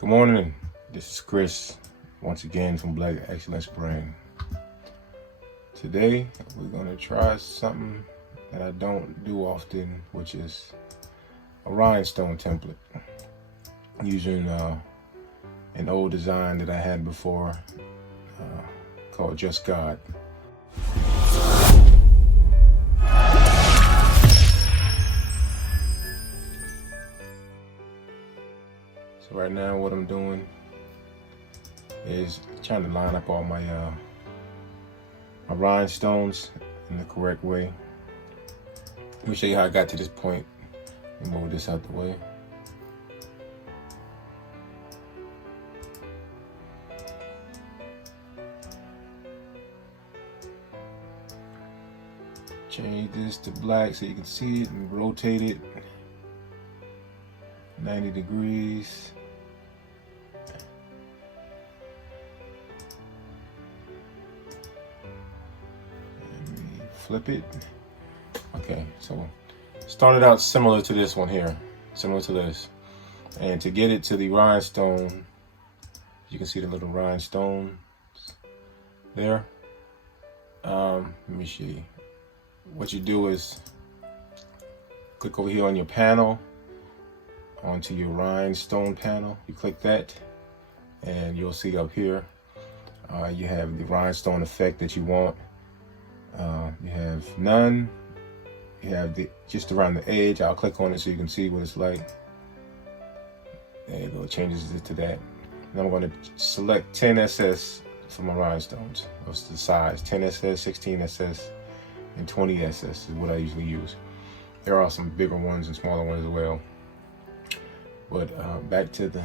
Good morning, this is Chris, once again from Black Excellence Brain. Today, we're gonna try something that I don't do often, which is a rhinestone template, using an old design that I had before called Just God. So right now what I'm doing is trying to line up all my my rhinestones in the correct way. Let me show you how I got to this point and move this out the way. Change this to black so you can see it and rotate it 90 degrees. Flip it. Okay, so started out similar to this one here, similar to this. And to get it to the rhinestone, you can see the little rhinestone there. Let me show you. What you do is click over here on your panel, onto your rhinestone panel. You click that, and you'll see up here, you have the rhinestone effect that you want. You have none. You have the just around the edge. I'll click on it so you can see what it's like. There you go. It changes it to that. And I'm going to select 10 SS for my rhinestones. That's the size: 10 SS, 16 SS, and 20 SS is what I usually use. There are some bigger ones and smaller ones as well. But back to the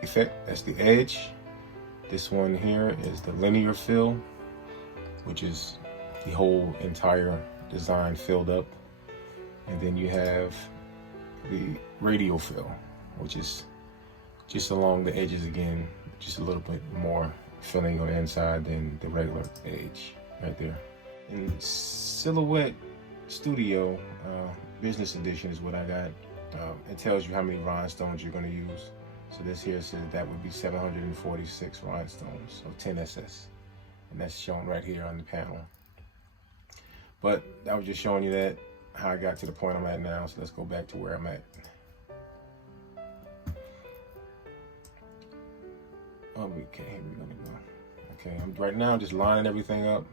effect. That's the edge. This one here is the linear fill, which is the whole entire design filled up. And then you have the radial fill, which is just along the edges again, just a little bit more filling on the inside than the regular edge right there. In Silhouette Studio, Business Edition is what I got. It tells you how many rhinestones you're going to use. So this here says that would be 746 rhinestones, so 10 SS. And that's shown right here on the panel. But I was just showing you that, how I got to the point I'm at now. So let's go back to where I'm at. Okay, here we go. Okay, I'm right now just lining everything up.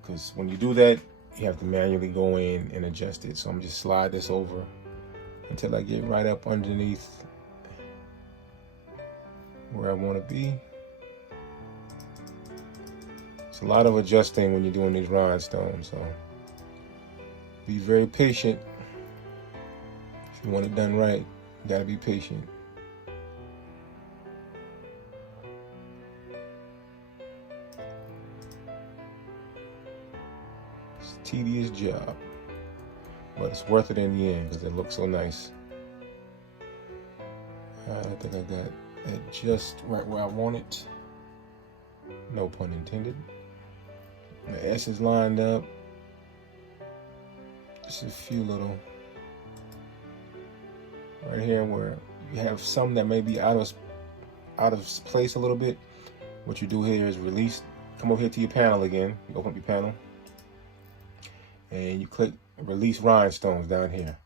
Because when you do that, you have to manually go in and adjust it. So I'm just slide this over until I get right up underneath where I want to be. It's a lot of adjusting when you're doing these rhinestones, so be very patient. If you want it done right, you gotta be patient. It's a tedious job, but it's worth it in the end because it looks so nice. I think I got it just right where I want it. No pun intended. The S is lined up. Just a few little right here where you have some that may be out of place a little bit. What you do here is release. Come over here to your panel again. You open up your panel, and you click Release Rhinestones down here,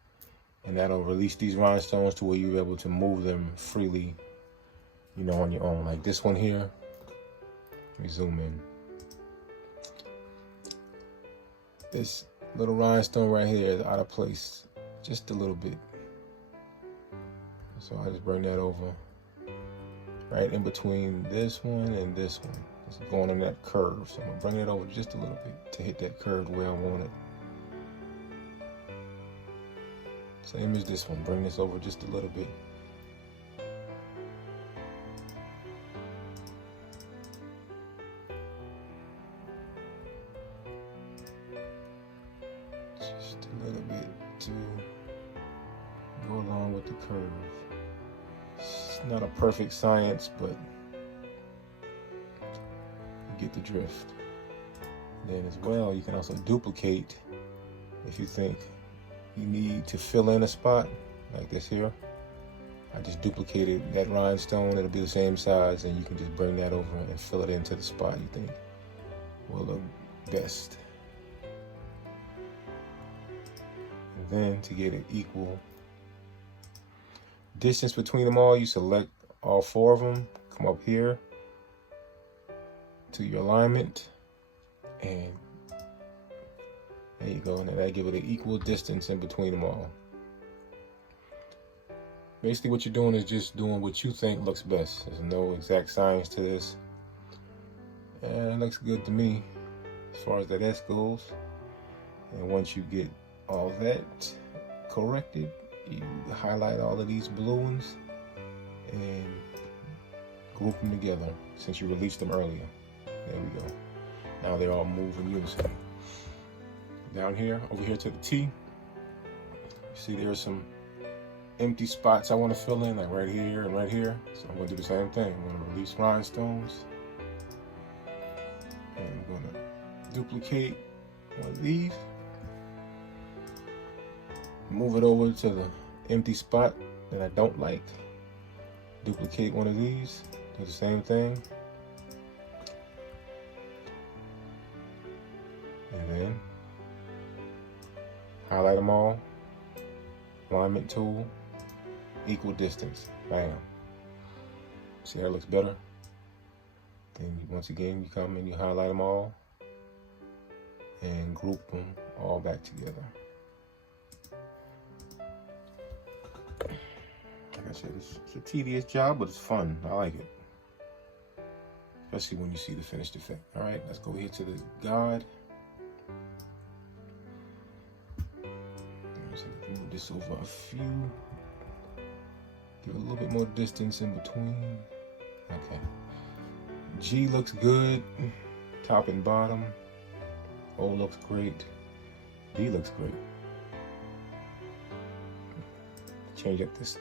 and that'll release these rhinestones to where you're able to move them freely, you know, on your own. Like this one here. Let me zoom in. This little rhinestone right here is out of place, just a little bit. So I just bring that over right in between this one and this one. It's going on that curve. So I'm gonna bring it over just a little bit to hit that curve the way I want it. Same as this one, bring this over just a little bit. Just a little bit to go along with the curve. It's not a perfect science, but you get the drift. And then as well, you can also duplicate if you think you need to fill in a spot like this here. I just duplicated that rhinestone. It'll be the same size, and you can just bring that over and fill it into the spot you think will look best. And then to get an equal distance between them all, you select all 4 of them, come up here to your alignment, and there you go. And then that give it an equal distance in between them all. Basically what you're doing is just doing what you think looks best. There's no exact science to this. And it looks good to me as far as that S goes. And once you get all that corrected, you highlight all of these blue ones and group them together since you released them earlier. There we go. Now they're all moving in unison. Down here, over here to the T, you see there's some empty spots I want to fill in, like right here and right here. So I'm going to do the same thing. I'm going to release rhinestones, and I'm going to duplicate one of these, move it over to the empty spot that I don't like, duplicate one of these, do the same thing, and then highlight them all, alignment tool, equal distance, bam. See how it looks better? Then once again you come and you highlight them all and group them all back together. Like I said, it's a tedious job, but it's fun. I like it. Especially when you see the finished effect. All right, let's go here to the God. Move this over a few. Give it a little bit more distance in between. Okay. G looks good. Top and bottom. O looks great. D looks great. Change up this.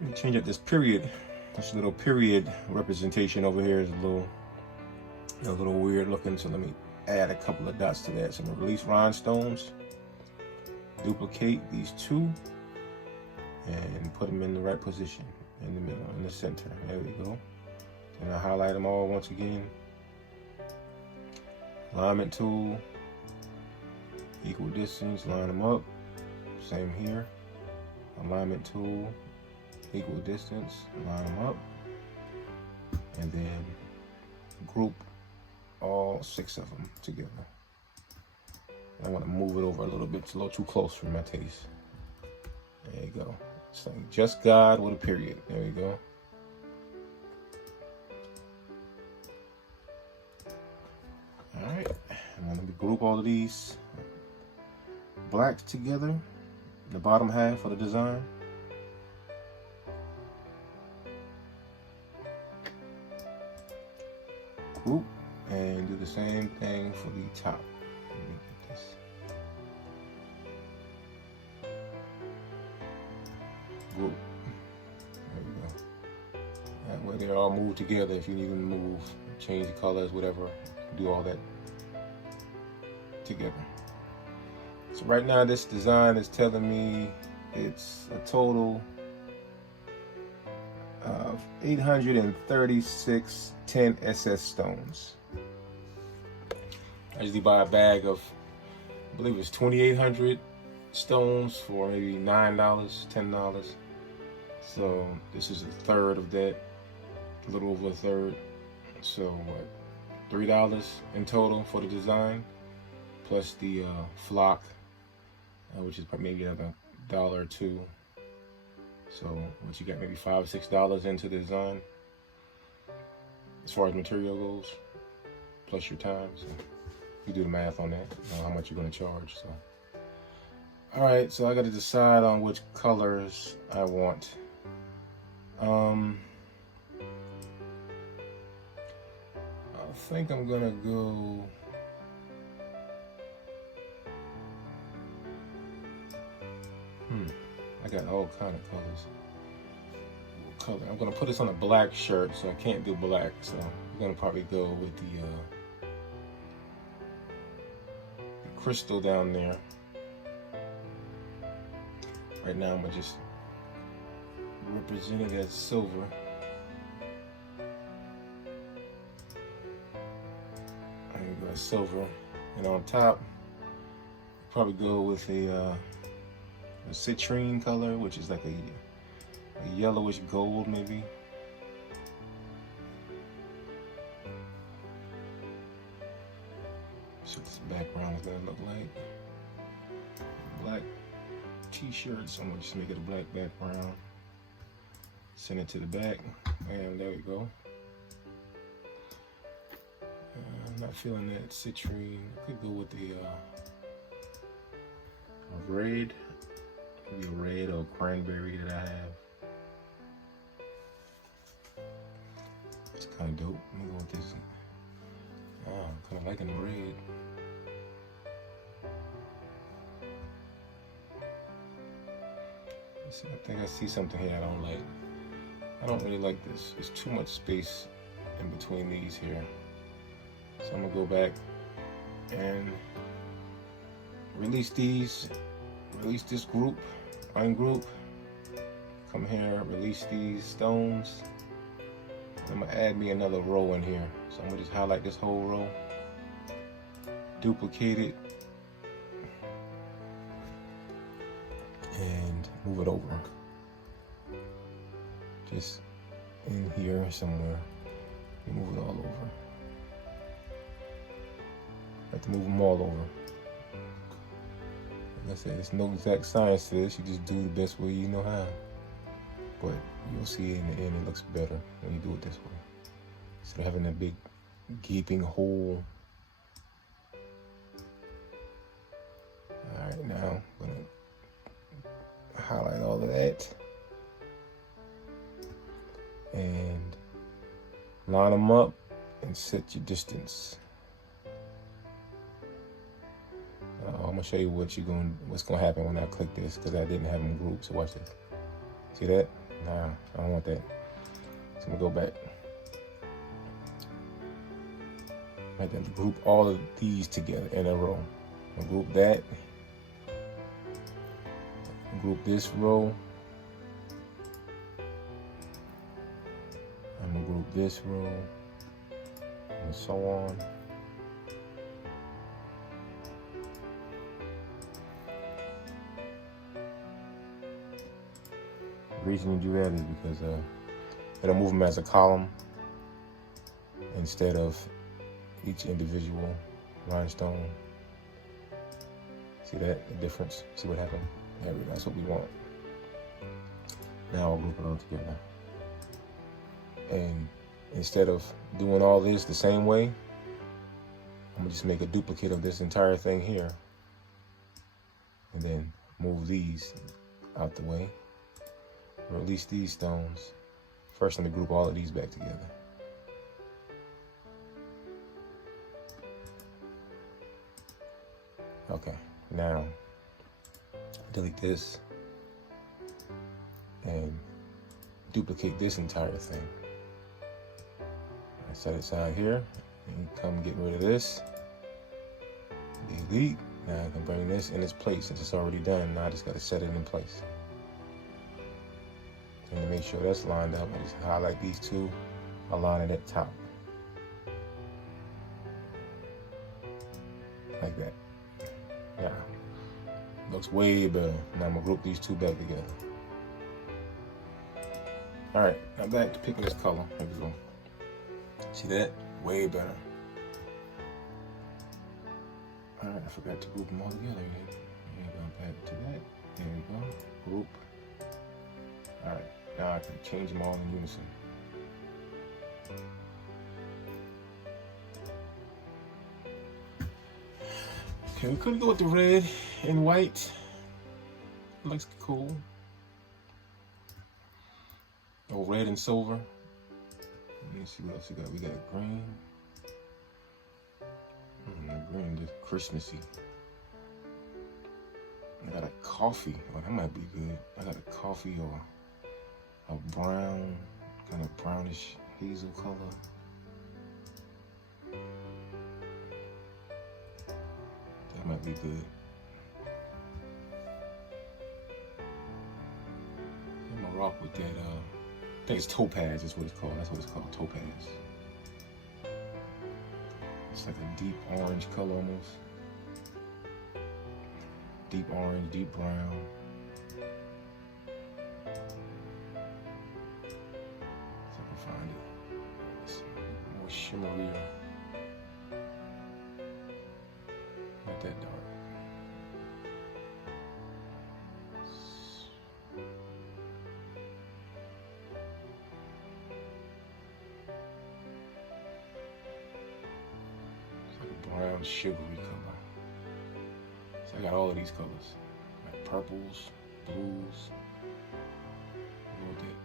Let me change up this period. This little period representation over here is a little weird looking. So let me add a couple of dots to that. So I'm gonna release rhinestones. Duplicate these 2 and put them in the right position, in the middle, in the center. There we go. And I highlight them all once again. Alignment tool, equal distance, line them up. Same here. Alignment tool, equal distance, line them up. And then group all 6 of them together. I want to move it over a little bit. It's a little too close for my taste. There you go. It's like just God with a period. There you go. All right. I'm going to group all of these blacks together. The bottom half of the design. Group and do the same thing for the top. Let me get this. Group. There we go. That way they're all moved together. If you need them to move, change the colors, whatever, do all that together. So right now this design is telling me it's a total of 836 10 SS stones. I usually buy a bag of, I believe it's 2,800 stones for maybe $9, $10. So this is a third of that, a little over a third. So what, $3 in total for the design, plus the flock, which is maybe another $1 or $2. So what you got, maybe $5 or $6 into the design as far as material goes, plus your time. So you do the math on that, how much you're going to charge. So all right, so I got to decide on which colors I want. I think I'm gonna go I got all kind of colors. I'm gonna put this on a black shirt, so I can't do black, so I'm gonna probably go with the crystal down there. Right now I'm gonna just represent it as silver. There you go, silver. And on top, probably go with a citrine color, which is like a yellowish gold maybe. So this background is gonna look like black t-shirt. So I'm gonna just make it a black background. Send it to the back, and there we go. I'm not feeling that citrine. I could go with the red. Maybe a red or cranberry that I have. It's kind of dope. Let me go with this. Oh, I'm kind of liking the red. Let's see, I think I see something here I don't like. I don't really like this. There's too much space in between these here. So I'm gonna go back and release these. Release this group, ungroup. Come here, release these stones. I'm gonna add me another row in here. So I'm gonna just highlight this whole row, duplicate it, and move it over. Just in here somewhere. You move it all over. I have to move them all over. Like I said, there's no exact science to this. You just do the best way you know how. But you'll see in the end it looks better when you do it this way. Instead of having that big gaping hole. Alright, now I'm gonna highlight all of that. And line them up and set your distance. I'm gonna show you what's gonna happen when I click this, because I didn't have them grouped. So watch this. See that? Nah, I don't want that. So I'm gonna go back. I have to group all of these together in a row. I'm gonna group that. Group this row. I'm gonna group this row, and so on. The reason you do that is because it'll move them as a column instead of each individual rhinestone. See that? The difference? See what happened? There we go. That's what we want. Now I'll group it all together. And instead of doing all this the same way, I'm gonna just make a duplicate of this entire thing here. And then move these out the way. Release these stones. First, let me group all of these back together. Okay, now delete this and duplicate this entire thing. I set it aside here, and you come getting rid of this. Delete. Now I can bring this in its place since it's already done. Now I just got to set it in place. And to make sure that's lined up, I just highlight these two, align it at top. Like that. Now, looks way better. Now I'm gonna group these two back together. All right, now back to picking this color. Here we go. See that? Way better. All right, I forgot to group them all together again. Go back to that. There we go. Group. All right, now I can change them all in unison. Okay, we could go with the red and white. Looks cool. Oh, red and silver. Let me see what else we got. We got green. Green is Christmassy. I got a coffee. Oh, that might be good. I got a coffee or a brown, kind of brownish hazel color. That might be good. rock with that, I think it's topaz is what it's called. That's what it's called, topaz. It's like a deep orange color almost. Deep orange, deep brown. So I can find it. It's more shimmerier. Not that dark. Brown sugary color. So I got all of these colors, like purples, blues, a little bit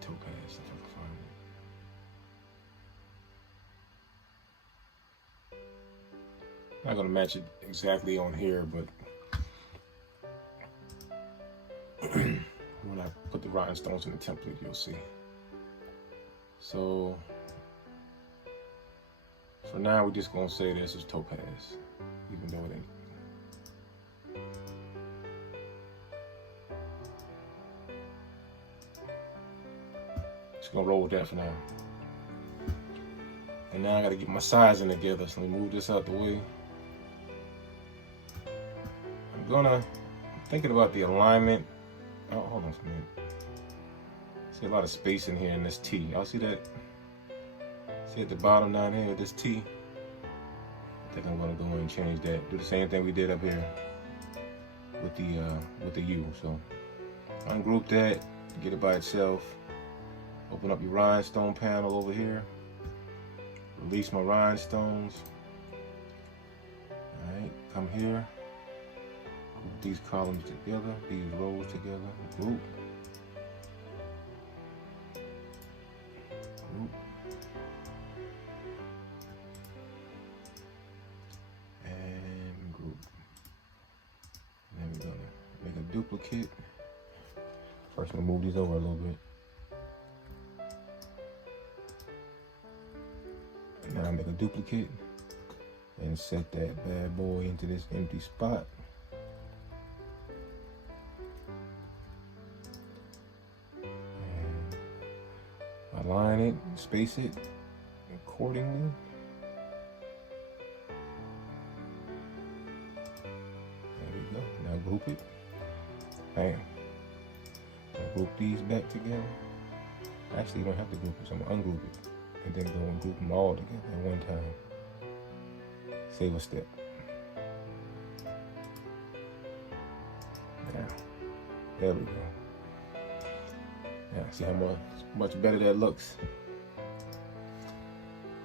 topaz if I can find it. Not gonna match it exactly on here, but when I put the rhinestones in the template, you'll see. So for now, we're just gonna say this is topaz, even though it ain't. Just gonna roll with that for now. And now I gotta get my sizing together, so let me move this out the way. I'm thinking about the alignment. Oh, hold on for a minute. See a lot of space in here in this T. Y'all see that? See at the bottom down here, this T. I think I'm gonna go in and change that. Do the same thing we did up here with the U. So ungroup that, get it by itself. Open up your rhinestone panel over here. Release my rhinestones. All right, come here. Group these columns together, these rows together. Group. Group. And group. Then we're gonna make a duplicate. First, we'll move these over a little bit. Now make a duplicate and set that bad boy into this empty spot. And align it, space it accordingly. There we go. Now group it. Bam. Now group these back together. Actually, you don't have to group it, so I'm gonna ungroup it. And then go and group them all together at one time. Save a step. Now, there we go. Now, see how much better that looks?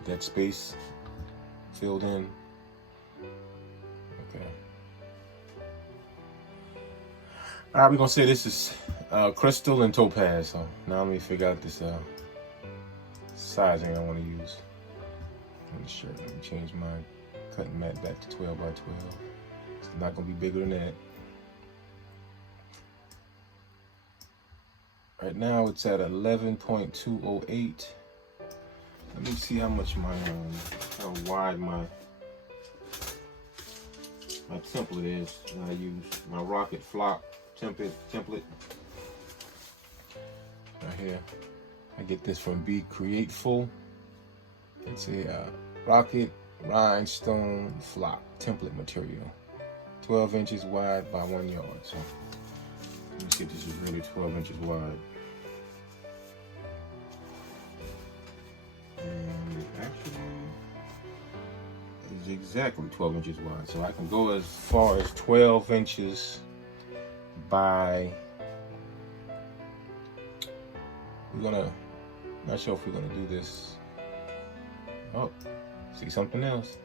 That space filled in. Okay. All right, we're gonna say this is crystal and topaz. So now let me figure out this sizing I want to use on the shirt. Let me change my cutting mat back to 12 by 12. It's not going to be bigger than that. Right now it's at 11.208. Let me see how much how wide my template is. I use my rocket flock template right here. I get this from Be Createful. It's a rocket rhinestone flock template material. 12 inches wide by 1 yard. So let me see if this is really 12 inches wide. And it actually is exactly 12 inches wide. So I can go as far as 12 inches by, not sure if we're gonna do this. Oh, see something else.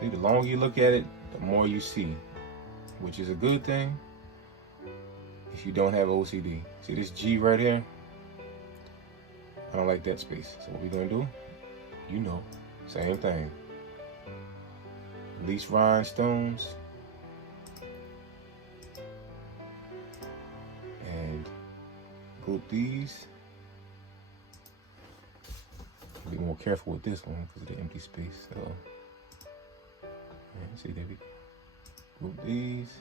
See, the longer you look at it, the more you see, which is a good thing if you don't have OCD. See this G right here? I don't like that space. So what we're gonna do, same thing. Release rhinestones and group these. Be more careful with this one because of the empty space. So, see, there we go. Group these.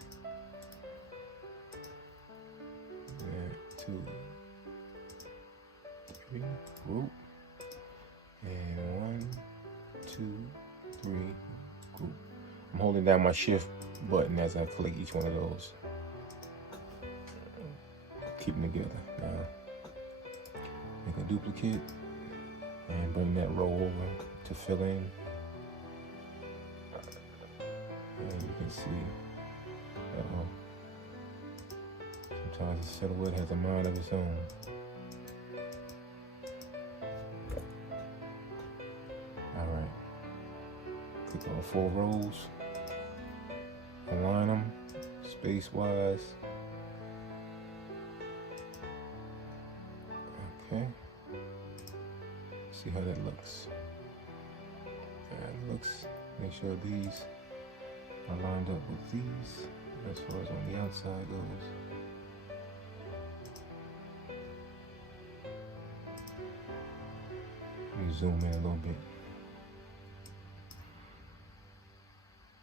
There, 2, 3, group. And 1, 2, 3, group. I'm holding down my shift button as I click each one of those. Keep them together. Now, make a duplicate and bring that row over to fill in. And you can see, sometimes the silhouette has a mind of its own. Alright, click all 4 rows, align them space-wise. Okay, see how that looks. That looks, make sure these are lined up with these as far as on the outside goes. Let me zoom in a little bit.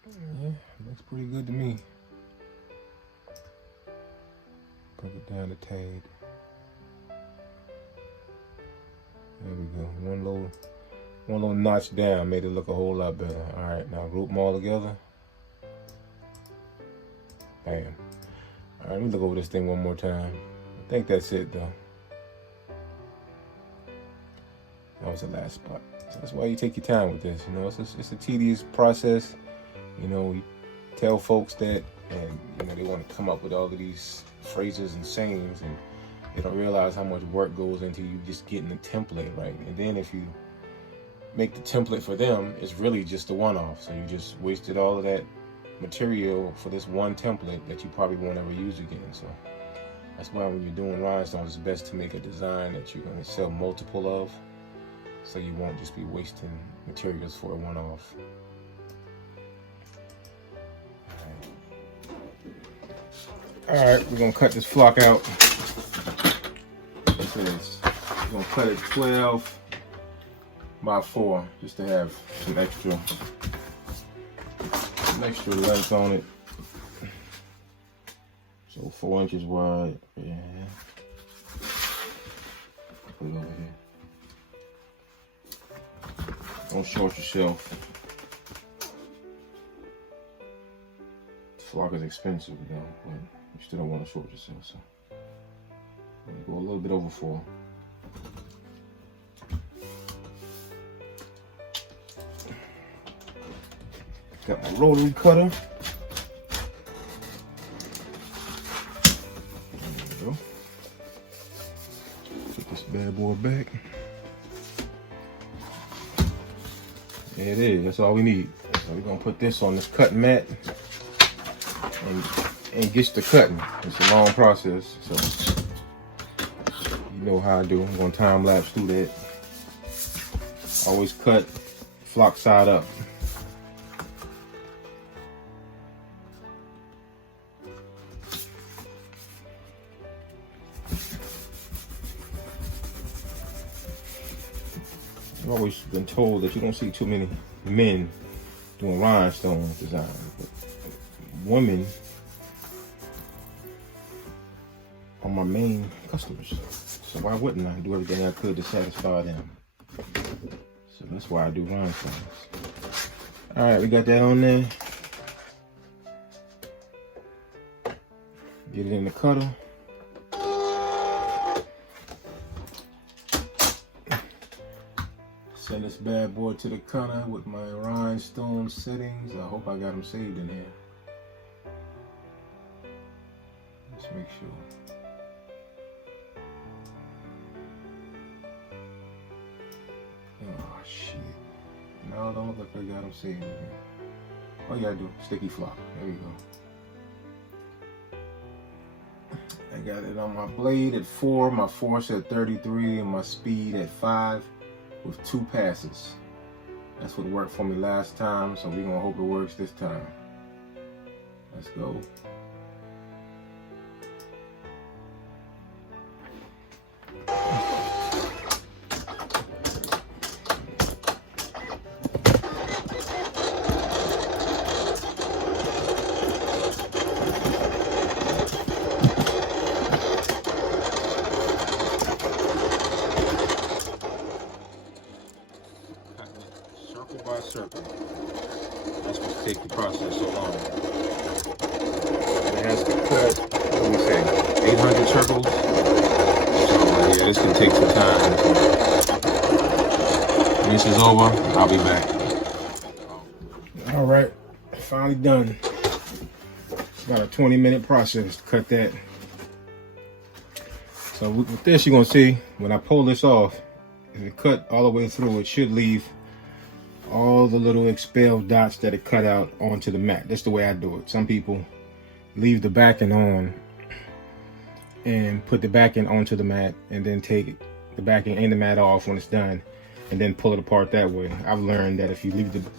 Yeah, looks pretty good to me. Bring it down a tad. There we go. One little notch down made it look a whole lot better. All right, now group them all together. Bam. All right, let me look over this thing one more time. I think that's it though. That was the last spot. So that's why you take your time with this. You know, it's a tedious process. You know, we tell folks that, and you know, they want to come up with all of these phrases and sayings, and they don't realize how much work goes into you just getting the template right. And then if you make the template for them, it's really just a one-off. So you just wasted all of that material for this one template that you probably won't ever use again. So that's why when you're doing rhinestones, it's best to make a design that you're going to sell multiple of, so you won't just be wasting materials for a one-off. Alright, we're going to cut this flock out. We're going to cut it 12 by 4 just to have some extra length on it. So 4 inches wide. Yeah. Put it over here. Don't short yourself. Flock is expensive though, but you still don't want to short yourself, so I'm gonna go a little bit over 4. Got my rotary cutter. There we go. Put this bad boy back. There it is, that's all we need. So we're gonna put this on this cutting mat and get to cutting. It's a long process, so you know how I do. I'm gonna time lapse through that. Always cut flock side up. I've always been told that you don't see too many men doing rhinestone design, but women are my main customers. So why wouldn't I do everything I could to satisfy them? So that's why I do rhinestones. All right, we got that on there. Get it in the cutter. Send this bad boy to the cutter with my rhinestone settings. I hope I got them saved in here. Let's make sure. Oh shit. No, don't look like I got them saved in here. All you gotta do, sticky flock. There we go. I got it on my blade at 4, my force at 33, and my speed at 5. With 2 passes. That's what worked for me last time, so we're gonna hope it works this time. Let's go. process so long. And it has to cut, what do we say, 800 circles. So yeah, this can take some time. When this is over, I'll be back. All right, finally done. It's about a 20-minute process to cut that. So with this, you're gonna see when I pull this off, if it cut all the way through, it should leave all the little expelled dots that it cut out onto the mat. That's the way I do it. Some people leave the backing on and put the backing onto the mat and then take the backing and the mat off when it's done and then pull it apart that way. I've learned that if you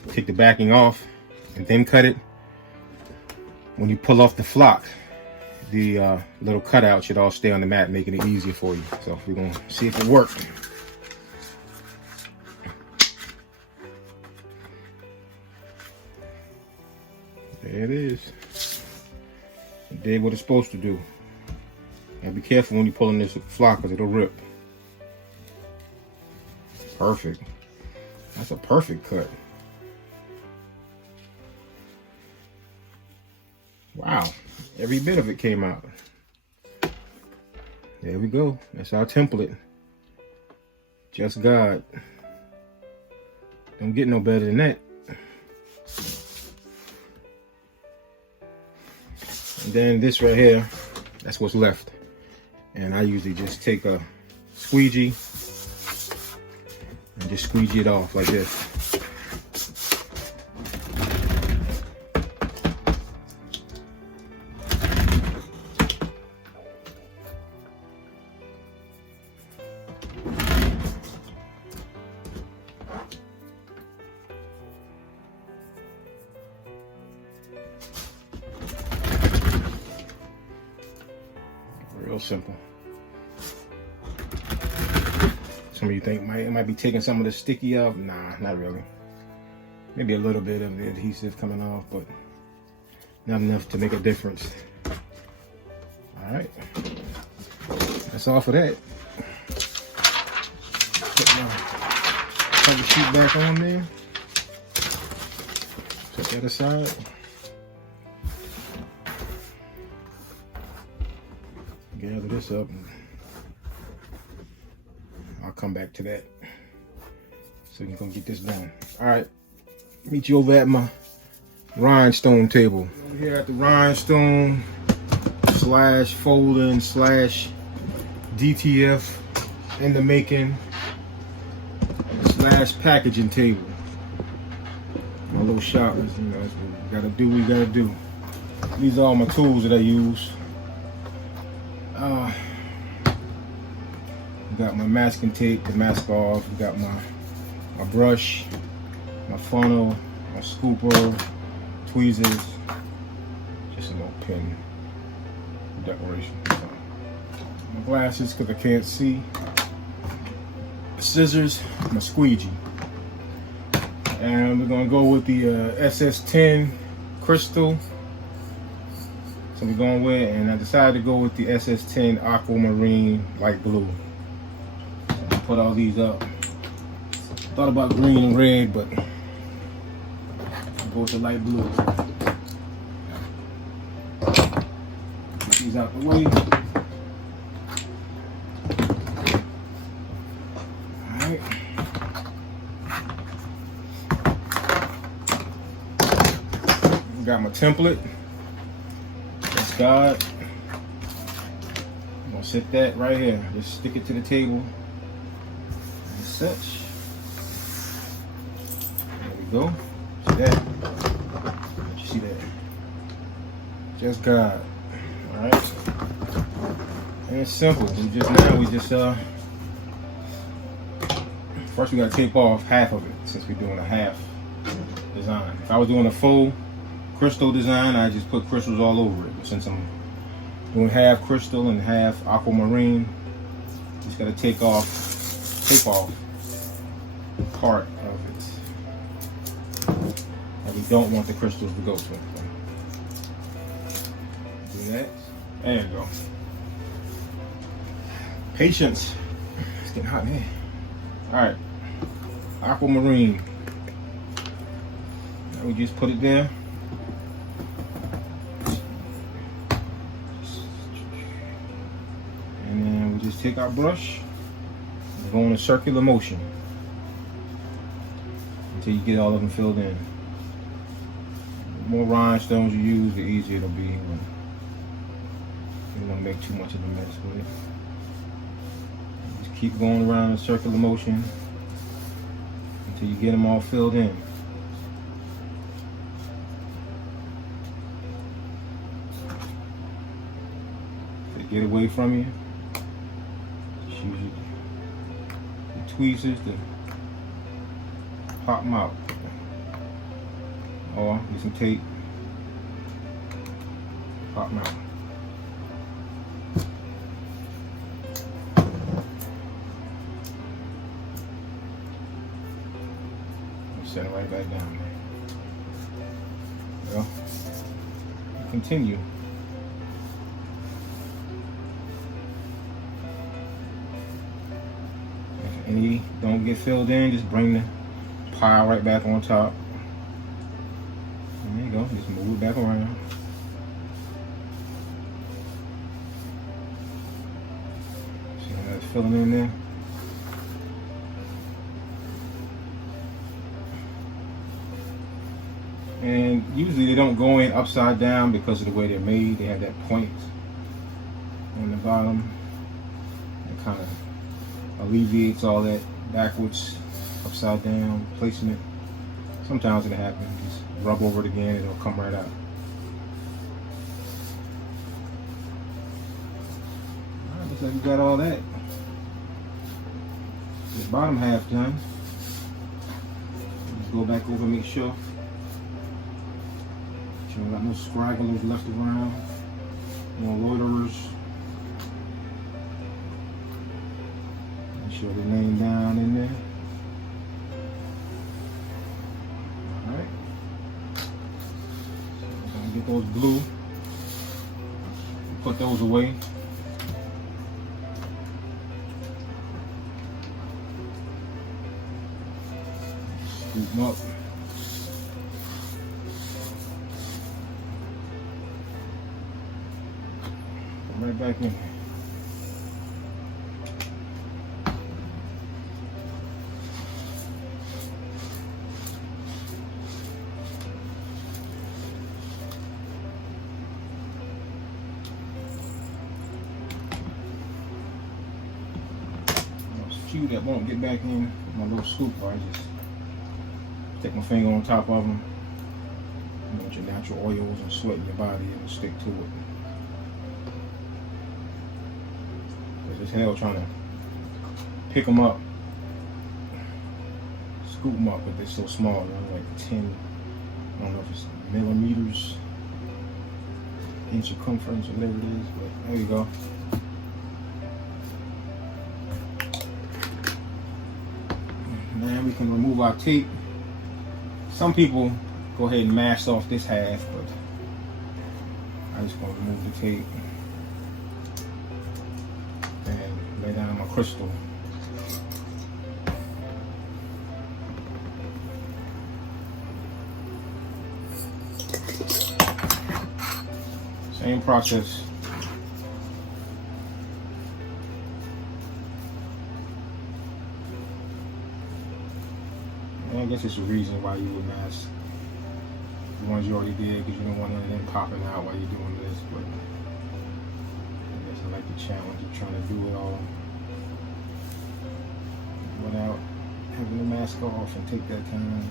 take the backing off and then cut it, when you pull off the flock, the little cutout should all stay on the mat, making it easier for you. So we're gonna see if it works. There it is. It did what it's supposed to do. Now be careful when you're pulling this flock because it'll rip. Perfect. That's a perfect cut. Wow, every bit of it came out. There we go. That's our template. Just God. Don't get no better than that. And then this right here, that's what's left. And I usually just take a squeegee and just squeegee it off like this. Real simple. Some of you think it might be taking some of the sticky off. Nah, not really. Maybe a little bit of the adhesive coming off, but not enough to make a difference. All right, that's all for that. Put my cover sheet back on there. Put that aside. Gather this up and I'll come back to that so you can get this done. All right, meet you over at my rhinestone table. Over here at the rhinestone / folding / DTF in the making / packaging table. My little shop is, you know, that's what we gotta do. We gotta do. These are all my tools that I use. Got my masking tape to mask off. Got my brush, my funnel, my scooper, tweezers, just a little pin decoration. My glasses because I can't see. Scissors, my squeegee, and we're gonna go with the SS10 crystal. So we're going with, and I decided to go with the SS10 aquamarine light blue. So put all these up. Thought about green and red, but I'll go with the light blue. Get these out the way. Alright. Got my template. God, I'm gonna set that right here. Just stick it to the table and such. There we go. See that? Did you see that? Just God. All right. And it's simple. We just first we gotta take off half of it since we're doing a half design. If I was doing a full crystal design, I just put crystals all over it. But since I'm doing half crystal and half aquamarine, just gotta take off part of it. And we don't want the crystals to go to. Do that. There you go. Patience. It's getting hot in here. Alright. Aquamarine. Now we just put it there. just take our brush and go in a circular motion until you get all of them filled in. The more rhinestones you use, the easier it'll be. You don't want to make too much of a mess with it. Just keep going around in a circular motion until you get them all filled in. If they get away from you, just use your tweezers to pop them out. Or get some tape, pop them out. Set it right back down there. Well, continue. If any don't get filled in, just bring the pile right back on top. There you go, just move it back around. See how that's filling in there? And usually they don't go in upside down because of the way they're made. They have that point on the bottom. It kind of alleviates all that backwards, upside down placement. Sometimes it'll happen. Just rub over it again and it'll come right out. Alright, looks like we got all that. The bottom half done. Just go back over and make sure. Sure, got no scragglers left around, no loiterers. Make sure they're laying down in there. Alright. So we're gonna get those blue. Put those away. Scoop them up. Right back in there. There's a few that won't get back in my little scoop, I just take my finger on top of them. You want your natural oils and sweat in your body, and stick to it. It's hell trying to pick them up, scoop them up, but they're so small. They're like 10, I don't know if it's millimeters in circumference or whatever it is, but there you go. Now we can remove our tape. Some people go ahead and mask off this half, but I'm just going to remove the tape. Lay down my crystal. Same process. And I guess it's a reason why you would mask the ones you already did, because you don't want none of them popping out while you're doing this. But I guess I like the challenge of trying to do it all without having the mask off and take that time.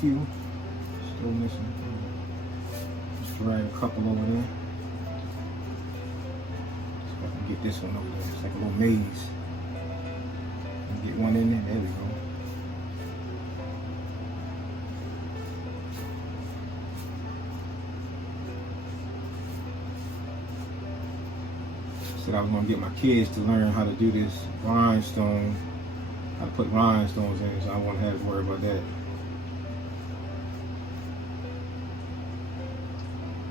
Few still missing. Just drag a couple over there. So I can get this one over there. It's like a little maze. And get one in there. There we go. Said I was gonna get my kids to learn how to do this rhinestone, how to put rhinestones in, so I won't have to worry about that.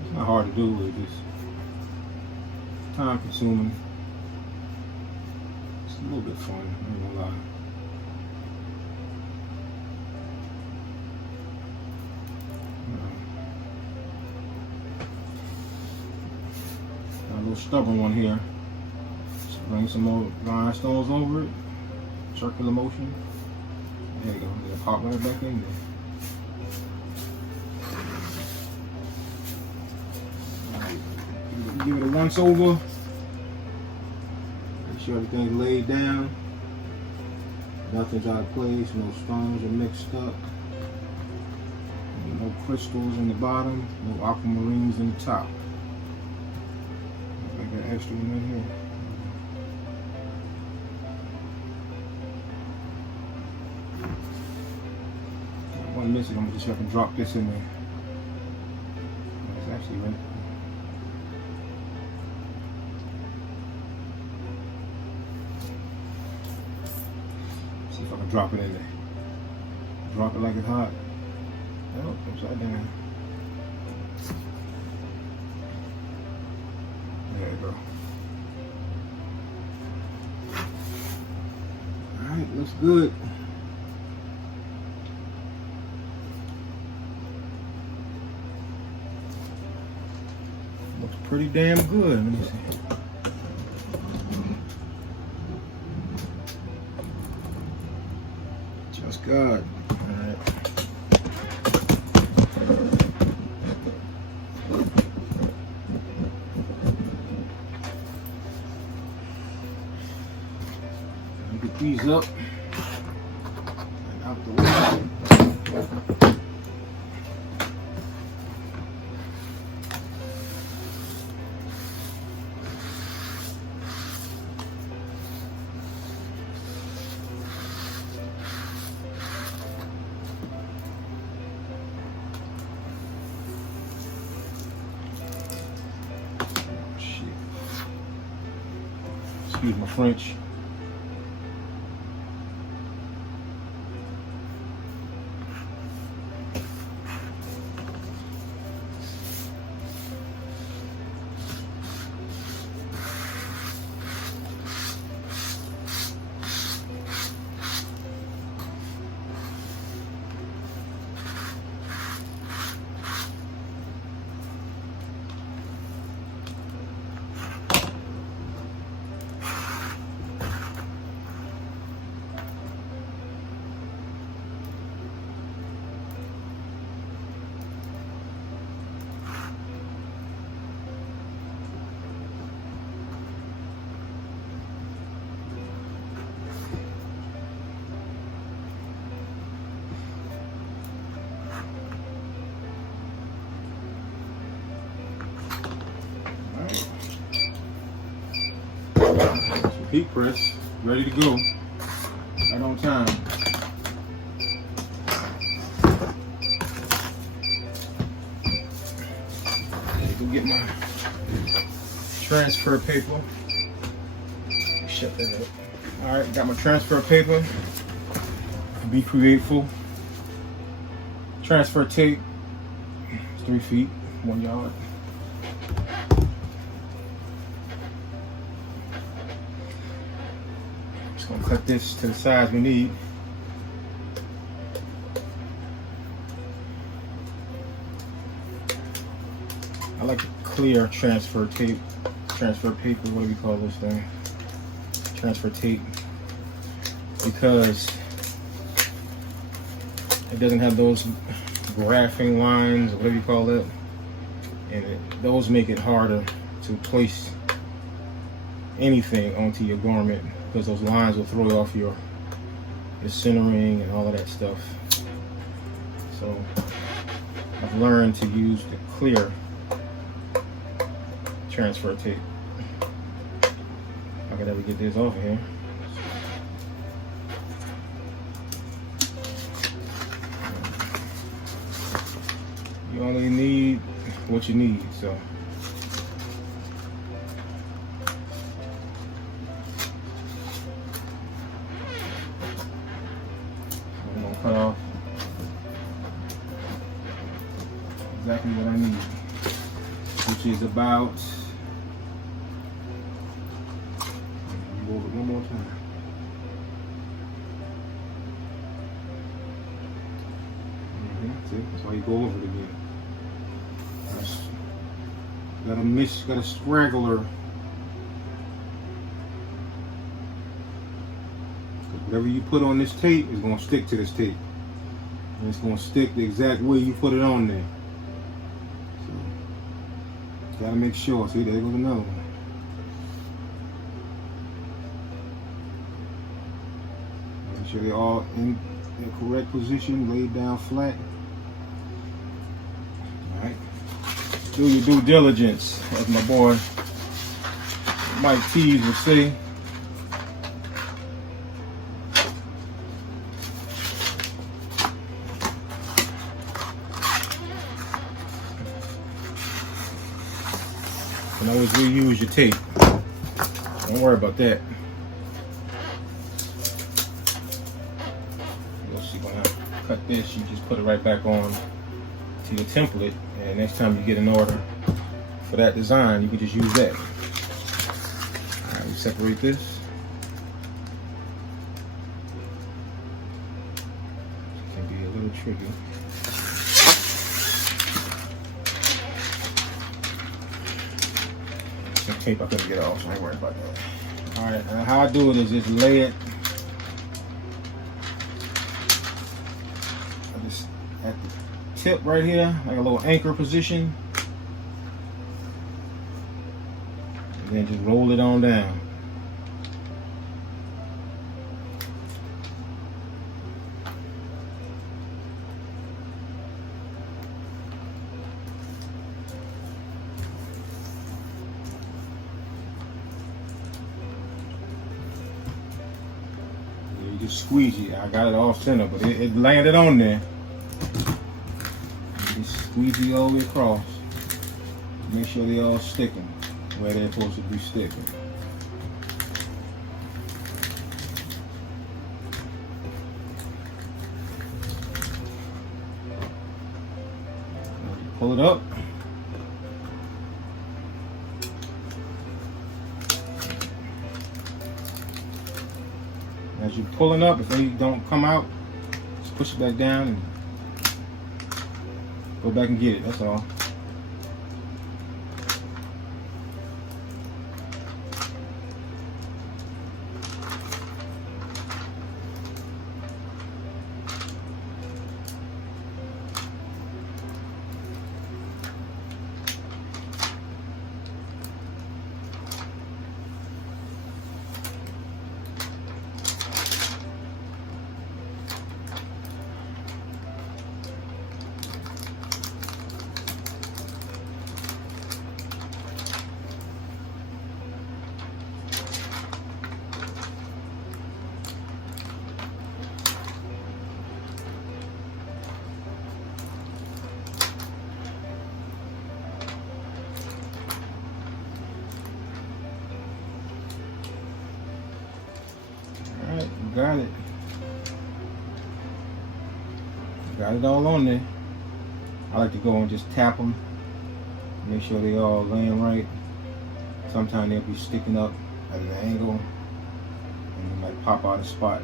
It's not hard to do, it's just time consuming. It's a little bit fun, I ain't gonna lie. Got a little stubborn one here. Just bring some more rhinestones over it. Circular motion. There you go. It'll pop right back in there. Give it a once over. Make sure everything's laid down. Nothing's out of place. No stones are mixed up. No crystals in the bottom. No aquamarines in the top. I got an extra one in here. One missing. I'm just have to drop this in there. It's actually right. See if I can drop it in there. Drop it like it's hot. Oh, upside down. There you go. Alright, looks good. Looks pretty damn good. Let me see. Just God. Alright. Get these up and out the way. Shit. Excuse my French. Heat press, ready to go, right on time. Go get my transfer paper. Shut that up. All right, got my transfer paper. Be creative. Transfer tape. It's 3 feet, 1 yard. Gonna cut this to the size we need. I like clear transfer tape, transfer paper, what do we call this thing? Transfer tape, because it doesn't have those graphing lines, or whatever you call it, and those make it harder to place anything onto your garment, because those lines will throw off your centering and all of that stuff. So I've learned to use the clear transfer tape. I could ever get this off of here. what you need. So I'm gonna cut off exactly what I need, which is about, go over it one more time. See, that's why you go over it again. Got a straggler. Whatever you put on this tape is gonna stick to this tape. And it's gonna stick the exact way you put it on there. So, gotta make sure. See, there goes another one. Make sure they're all in the correct position, laid down flat. Alright. Do your due diligence, as my boy Mike Tees would say. You can always reuse your tape. Don't worry about that. When I cut this, you just put it right back on to your template, and next time you get an order for that design, you can just use that. Alright, we separate this. It can be a little tricky. Some tape I couldn't get off, so I ain't worried about that. Alright, how I do it is just lay it at the tip right here, like a little anchor position, and then just roll it on down. You just squeeze it. I got it off center, but it landed on there. Squeeze it all the way across. Make sure they all sticking where they're supposed to be sticking. Pull it up. As you're pulling up, if they don't come out, just push it back down and go back and get it, that's all. Got it. Got it all on there. I like to go and just tap them. Make sure they all laying right. Sometimes they'll be sticking up at an angle and they might pop out of spot.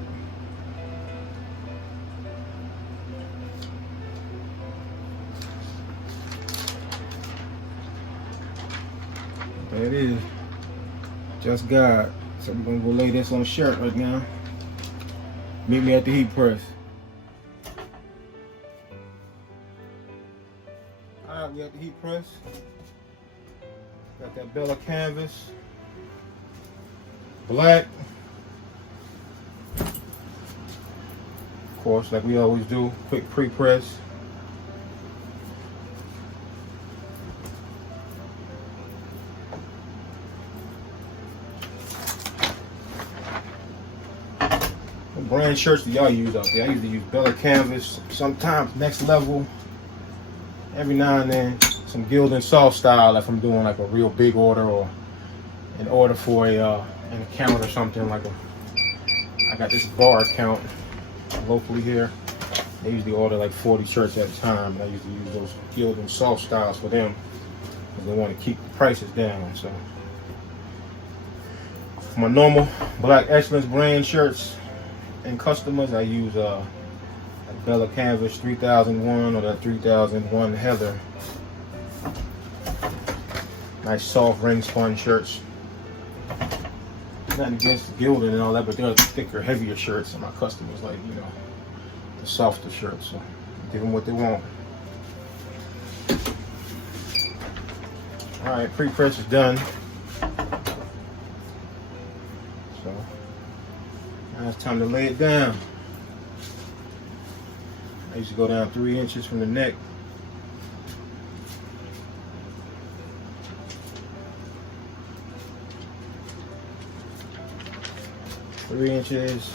There it is. Just got. So we're gonna go lay this on the shirt right now. Meet me at the heat press. Alright, we at the heat press. Got that Bella canvas. Black. Of course, like we always do, quick pre-press. Brand shirts that y'all use out there. I usually use Bella canvas, sometimes Next Level, every now and then. some gilded soft style if I'm doing like a real big order, or an order for an account or something. Like I got this bar account locally here. They usually order like 40 shirts at a time, and I usually use those gilded soft styles for them because they want to keep the prices down. So for my normal Black Excellence brand shirts and customers, I use a Bella Canvas 3001 or the 3001 Heather. Nice soft ring spun shirts. Nothing against gilding and all that, but they're thicker, heavier shirts, and my customers like, you know, the softer shirts. So give them what they want. All right, pre-press is done. So now it's time to lay it down. I used to go down 3 inches from the neck. Three inches.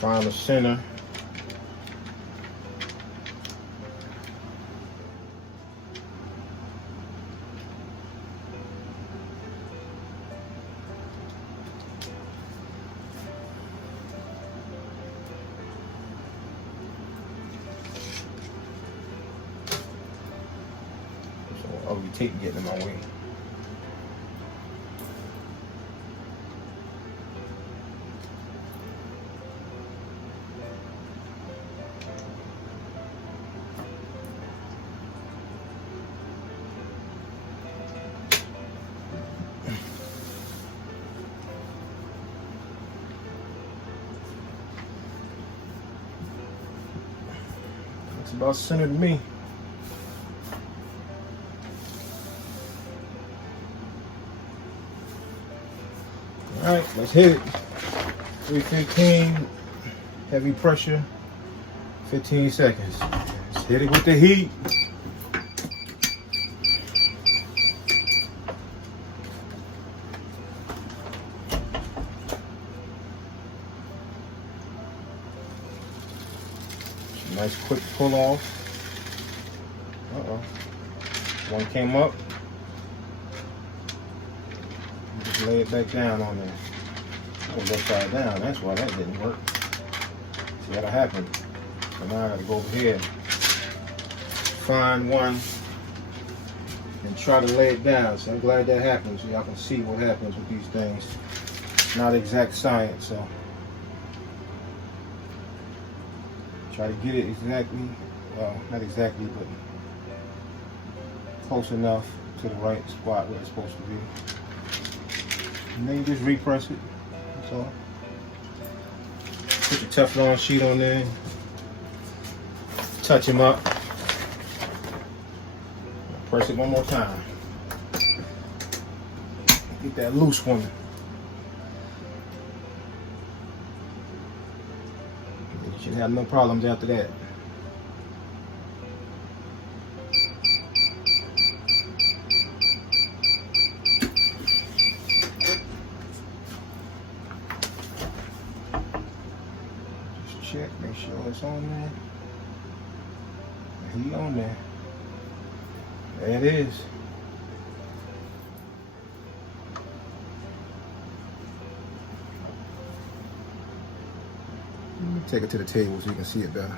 Find the center. So ugly tape getting in my way. It's about centered to me. All right, let's hit it. 315, heavy pressure, 15 seconds. Let's hit it with the heat. Nice quick pull off. Uh-oh. One came up. Just lay it back down on there. That was upside down. That's why that didn't work. See that'll happen. So now I gotta go over here. Find one and try to lay it down. So I'm glad that happened, so y'all can see what happens with these things. It's not exact science, so try to get it exactly, well, not exactly, but close enough to the right spot where it's supposed to be. And then you just repress it, that's all. Put your Teflon sheet on there, touch him up, press it one more time. Get that loose one. You should have no problems after that. Just check, make sure it's on there. Heat on there. There it is. Let me take it to the table so you can see it better.